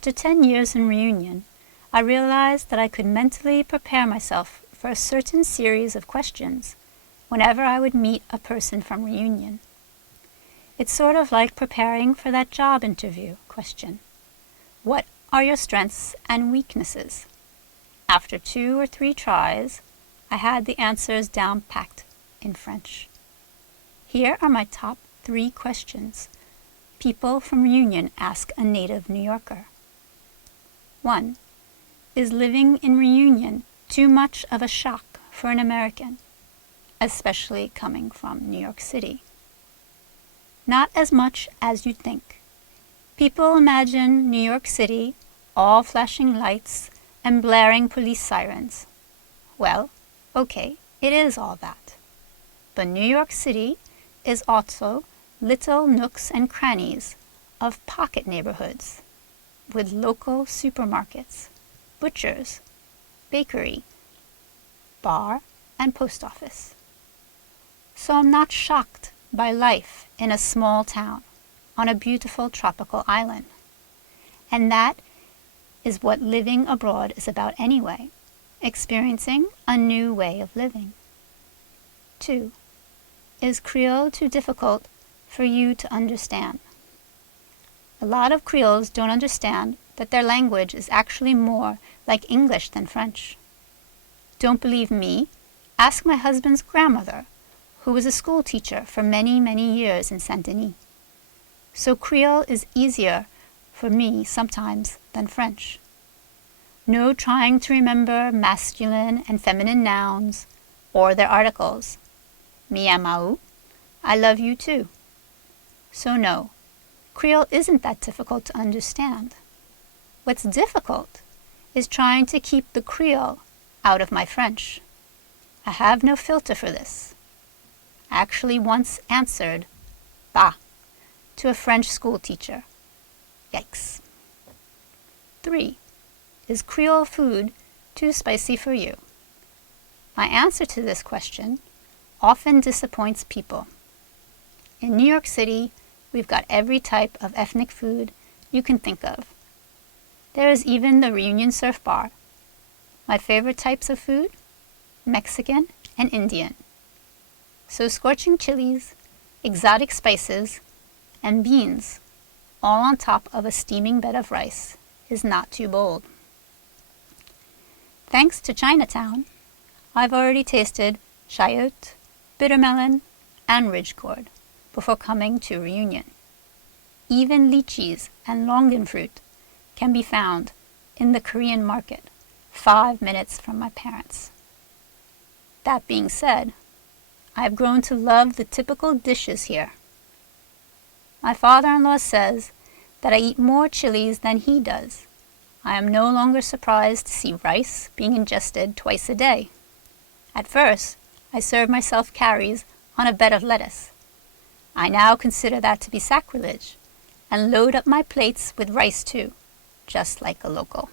After 10 years in Réunion, I realized that I could mentally prepare myself for a certain series of questions whenever I would meet a person from Réunion. It's sort of like preparing for that job interview question. What are your strengths and weaknesses? After 2 or 3 tries, I had the answers down packed in French. Here are my top 3 questions people from Réunion ask a native New Yorker. 1. Is living in Réunion too much of a shock for an American, especially coming from New York City? Not as much as you'd think. People imagine New York City all flashing lights and blaring police sirens. Well, okay, it is all that. But New York City is also little nooks and crannies of pocket neighborhoods with local supermarkets, butchers, bakery, bar, and post office. So I'm not shocked by life in a small town on a beautiful tropical island. And that is what living abroad is about anyway, experiencing a new way of living. 2. Is Creole too difficult for you to understand? A lot of Creoles don't understand that their language is actually more like English than French. Don't believe me? Ask my husband's grandmother, who was a school teacher for many, many years in Saint-Denis. So Creole is easier for me sometimes than French. No trying to remember masculine and feminine nouns or their articles. Mi amau, I love you too. So no, Creole isn't that difficult to understand. What's difficult is trying to keep the Creole out of my French. I have no filter for this. I actually once answered, bah, to a French school teacher. Yikes. 3. Is Creole food too spicy for you? My answer to this question often disappoints people. In New York City, we've got every type of ethnic food you can think of. There is even the Réunion Surf Bar. My favorite types of food? Mexican and Indian. So scorching chilies, exotic spices, and beans, all on top of a steaming bed of rice, is not too bold. Thanks to Chinatown, I've already tasted chayote, bittermelon, and ridge gourd before coming to Réunion. Even lychees and longan fruit can be found in the Korean market 5 minutes from my parents. That being said, I have grown to love the typical dishes here. My father-in-law says that I eat more chilies than he does. I am no longer surprised to see rice being ingested twice a day. At first, I served myself carries on a bed of lettuce. I now consider that to be sacrilege and load up my plates with rice too, just like a local.